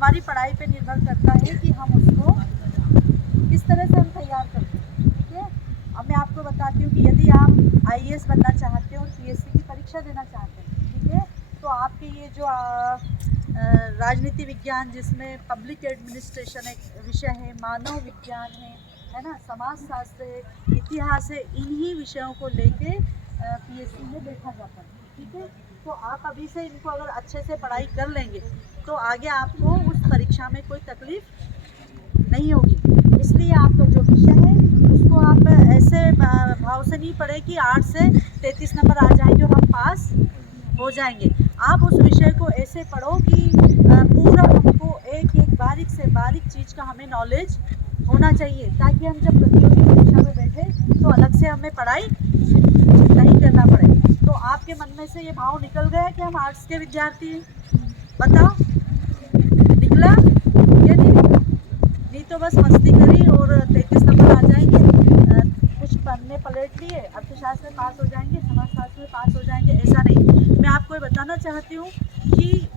हमारी पढ़ाई पे निर्भर करता है कि हम उसको किस तरह से हम तैयार करते हैं। ठीक है, अब मैं आपको बताती हूँ कि यदि आप आईएएस बनना चाहते हो और पीएससी की परीक्षा देना चाहते हैं, ठीक है, तो आपके ये जो राजनीति विज्ञान जिसमें पब्लिक एडमिनिस्ट्रेशन एक विषय है, मानव विज्ञान है ना, समाज शास्त्र है, इतिहास है, इन्हीं विषयों को लेके पीएससी में देखा जाता है। ठीक है, तो आप अभी से इनको अगर अच्छे से पढ़ाई कर लेंगे तो आगे आपको उस परीक्षा में कोई तकलीफ नहीं होगी। इसलिए आपका जो विषय है उसको आप ऐसे भाव से नहीं पढ़े कि 8 से 33 नंबर आ जाएंगे और हम पास हो जाएंगे। आप उस विषय को ऐसे पढ़ो कि पूरा हमको एक एक बारीक से बारीक चीज़ का हमें नॉलेज होना चाहिए, ताकि हम जब प्रतियोगी परीक्षा में बैठे तो अलग से हमें पढ़ाई नहीं करना पड़े। तो आपके मन में से ये भाव निकल गया कि हम आर्ट्स के विद्यार्थी हैं? बताओ, निकला ये नहीं तो बस मस्ती करी और 33 नंबर आ जाएंगे, कुछ पढ़ने पलट लिए, अर्थशास्त्र में पास हो जाएंगे, समाजशास्त्र में पास हो जाएंगे, ऐसा नहीं। मैं आपको ये बताना चाहती हूँ कि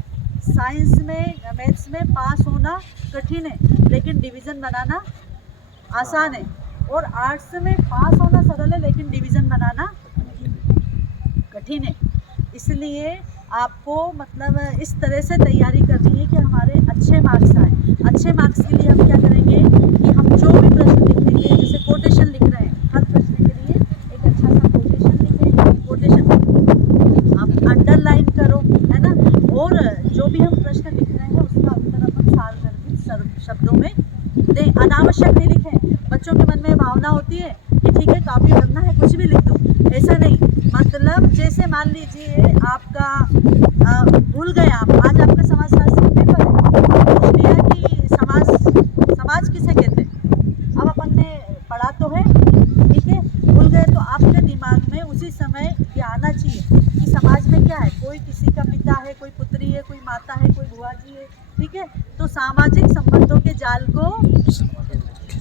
साइंस में, मैथ्स में पास होना कठिन है लेकिन डिवीज़न बनाना आसान है, और आर्ट्स में पास होना सरल है लेकिन डिवीज़न बनाना कठिन है। इसलिए आपको मतलब इस तरह से तैयारी करनी है कि हमारे अच्छे मार्क्स आए। अच्छे मार्क्स के लिए हम क्या करेंगे कि हम जो भी प्रश्न लिखेंगे, जैसे कोटेशन लिख रहे हैं, हर प्रश्न के लिए एक अच्छा सा कोटेशन लिखें। कोटेशन आप अंडरलाइन करो, है ना, और जो भी हम प्रश्न लिख रहे हैं उसका उत्तर अपन सार्वजनिक शब्दों में दें। अनावश्यक नहीं लिखें। बच्चों के मन में भावना होती है कि ठीक है काफ़ी भरना है, कुछ भी लिख दो, ऐसा नहीं। मतलब जैसे मान लीजिए आपका भूल गए आप, आज आपका समाजशास्त्र का पेपर है, पूछ लिया कि समाज किसे कहते हैं। अब अपन ने पढ़ा तो है, ठीक है, भूल गए, तो आपके दिमाग में उसी समय ये आना चाहिए कि समाज में क्या है, कोई किसी का पिता है, कोई पुत्री है, कोई माता है, कोई बुआ जी है, ठीक है। तो सामाजिक संबंधों के जाल को,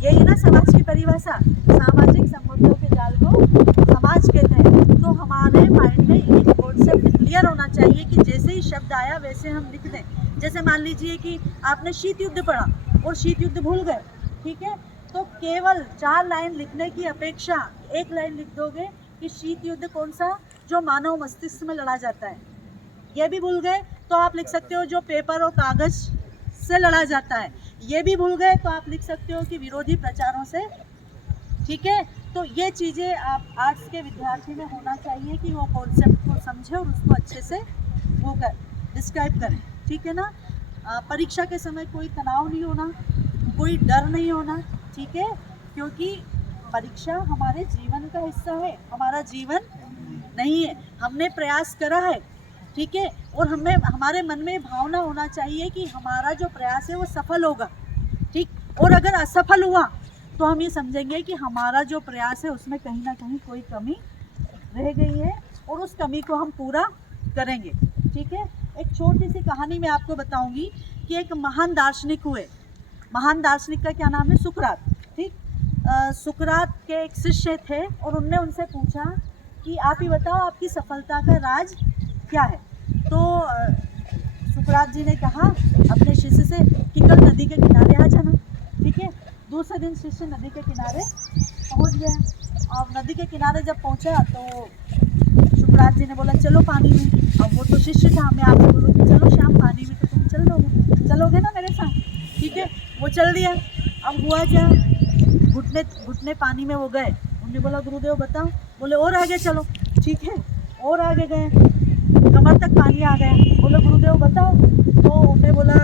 यही ना समाज की परिभाषा, सामाजिक संबंधों के जाल को समाज कहते हैं। तो हमारे माइंड में एक कॉन्सेप्ट क्लियर होना चाहिए कि जैसे ही शब्द आया वैसे हम लिख दें। जैसे मान लीजिए कि आपने शीत युद्ध पढ़ा और शीत युद्ध भूल गए, ठीक है, तो केवल 4 लाइन लिखने की अपेक्षा 1 लाइन लिख दोगे कि शीत युद्ध कौन सा, जो मानव मस्तिष्क में लड़ा जाता है। ये भी भूल गए तो आप लिख सकते हो जो पेपर और कागज से लड़ा जाता है। ये भी भूल गए तो आप लिख सकते हो कि विरोधी प्रचारों से, ठीक है। तो ये चीज़ें आप आर्ट्स के विद्यार्थी में होना चाहिए कि वो कॉन्सेप्ट को समझे और उसको अच्छे से वो कर डिस्क्राइब करें, ठीक है ना। परीक्षा के समय कोई तनाव नहीं होना, कोई डर नहीं होना, ठीक है, क्योंकि परीक्षा हमारे जीवन का हिस्सा है, हमारा जीवन नहीं है। हमने प्रयास करा है, ठीक है, और हमें हमारे मन में भावना होना चाहिए कि हमारा जो प्रयास है वो सफल होगा, ठीक। और अगर असफल हुआ तो हम ये समझेंगे कि हमारा जो प्रयास है उसमें कहीं ना कहीं कोई कमी रह गई है और उस कमी को हम पूरा करेंगे, ठीक है। एक छोटी सी कहानी मैं आपको बताऊंगी कि एक महान दार्शनिक हुए। महान दार्शनिक का क्या नाम है? सुकरात, ठीक। सुकरात के एक शिष्य थे और उनने उनसे पूछा कि आप ही बताओ आपकी सफलता का राज क्या है। तो सुकरात जी ने कहा अपने शिष्य से कि कल नदी के किनारे आ जाना, ठीक है। दूसरे दिन शिष्य नदी के किनारे पहुंच गया। अब नदी के किनारे जब पहुंचा तो सुकरात जी ने बोला चलो पानी में। अब वो तो शिष्य था, मैं आपको बोलूँ कि चलो श्याम पानी में, तो तुम चलोगे ना मेरे साथ, ठीक है। वो चल दिया। अब हुआ क्या, घुटने पानी में वो गए। उन्होंने बोला गुरुदेव बताओ, बोले और आगे चलो, ठीक है। और आगे गए, कमर तक पानी आ गया। बोले गुरुदेव बताओ, तो उन्होंने बोला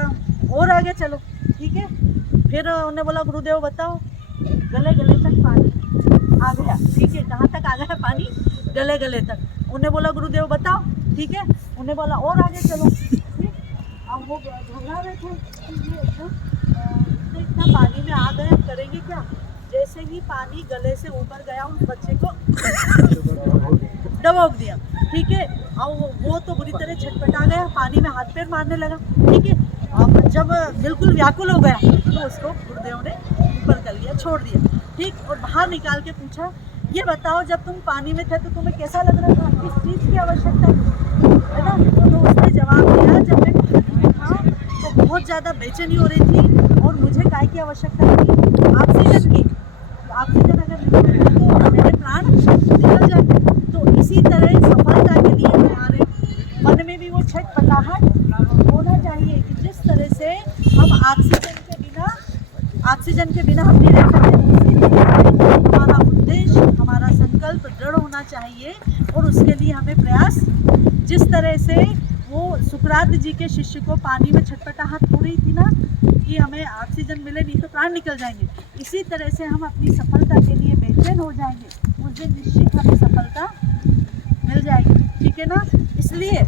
और आगे चलो, ठीक है। फिर उन्होंने बोला गुरुदेव बताओ, गले तक पानी आ गया, ठीक है। कहाँ तक आ गया पानी? गले तक। उन्होंने बोला गुरुदेव बताओ, ठीक है। उन्होंने बोला और आगे चलो, ठीक। अब वो घबरा रहे थे कि ये एकदम इतना पानी में आ गए, करेंगे क्या। जैसे ही पानी गले से ऊपर गया उस बच्चे को डबोक दिया, ठीक है। अब वो तो बुरी तरह छटपटा गया, पानी में हाथ पैर मारने लगा, ठीक है। अब जब बिल्कुल व्याकुल हो गया तो उसको गुरुदेव ने ऊपर कर लिया, छोड़ दिया, ठीक। और बाहर निकाल के पूछा ये बताओ जब तुम पानी में थे तो तुम्हें कैसा लग रहा था, किस चीज़ की आवश्यकता है ना। तो उसने जवाब दिया जब मैं पानी में था तो बहुत ज़्यादा ज़्यादा बेचैनी हो रही थी और मुझे काय की आवश्यकता थी, ऑक्सीजन की। ऑक्सीजन अगर नहीं होगा तो मेरे प्राण निकल जाते। तो इसी तरह सफलता के लिए हमारे मन में भी वो छटपटाहट होना चाहिए कि जिस तरह से हम ऑक्सीजन के बिना हम नहीं रह सकते। हमारा उद्देश्य, हमारा संकल्प दृढ़ होना चाहिए और उसके लिए हमें प्रयास, जिस तरह से वो सुकरात जी के शिष्य को पानी में छटपटाहट हो रही थी ना कि हमें ऑक्सीजन मिले नहीं तो प्राण निकल जाएंगे, इसी तरह से हम अपनी सफलता के लिए बेचैन हो जाएंगे। उस दिन निश्चित हमें सफलता मिल जाएगी, ठीक है ना। इसलिए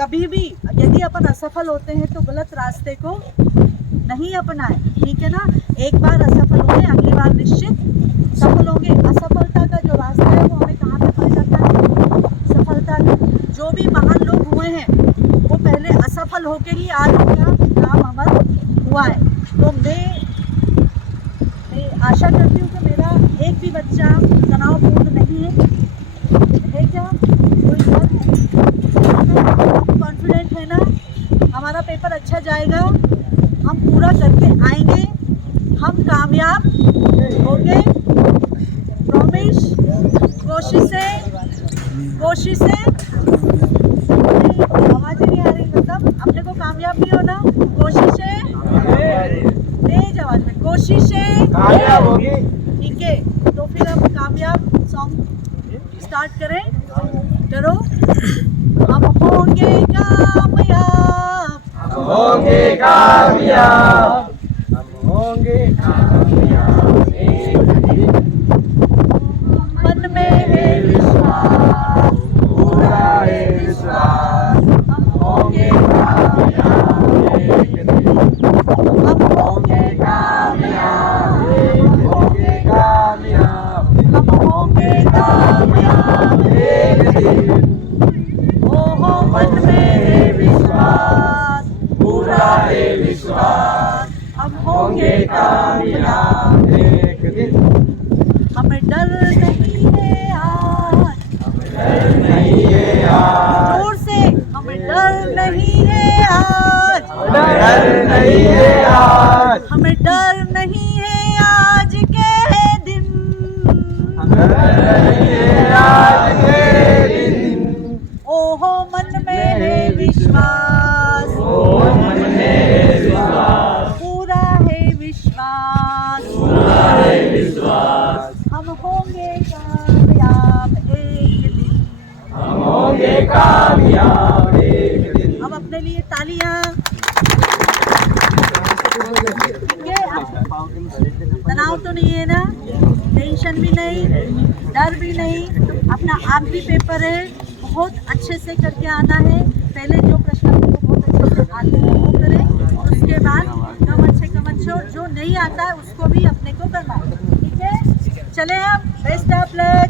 कभी भी यदि अपन असफल होते हैं तो गलत रास्ते को नहीं अपनाएं, ठीक है ना। एक बार असफल हुए, अगली बार निश्चित सफल होंगे। असफलता का जो रास्ता है वो हमें कहाँ पे पड़ जाता है, सफलता का। जो भी महान लोग हुए हैं वो पहले असफल होकर ही आज उनका नाम अमर हुआ है। तो मैं आशा करती हूँ कि मेरा एक भी बच्चा तनावपूर्ण नहीं है क्या, कोई कॉन्फिडेंट है ना, हमारा पेपर अच्छा जाएगा, हम पूरा करके आएंगे, हम कामयाब होंगे, प्रॉमिस। कोशिशें आवाज़ नहीं आ रही, मतलब अपने को कामयाब नहीं होना, कोशिशें तेज आवाज में, कोशिशें कामयाब होगी, ठीक है। तो फिर हम कामयाब सॉन्ग स्टार्ट करें, करो। हम होंगे कामयाब, हम होंगे कामयाब, हम होंगे कामयाब एक दिन। मन में है विश्वास, पूरा है विश्वास, हम होंगे कामयाब एक दिन। हम होंगे कामयाब, हम होंगे कामयाब, हम होंगे कामयाब एक दिन। ओहो मन में है विश्वास, पूरा है विश्वास, हम होंगे कामयाब एक दिन। हमें डर नहीं है आज, डर नहीं है आज, जोर से, हमें डर नहीं है आज, डर नहीं है आज, हमें डर नहीं है आज के दिन, डर नहीं है आज के दिन। ओहो मन में है विश्वास, मन में विश्वास, पूरा है विश्वास, पूरा है विश्वास, हम होंगे कामयाब एक दिन, हम होंगे कामयाब एक दिन। अब अपने लिए तालियां, ठीक है। तनाव तो नहीं है ना, टेंशन भी नहीं, डर भी नहीं, अपना आखिरी पेपर है, बहुत अच्छे से करके आना है। पहले जो प्रश्न को बहुत अच्छे से आते हैं वो करें, और उसके बाद कम अच्छे जो नहीं आता है उसको भी अपने को करना है, ठीक है। चले अब, बेस्ट ऑफ लक,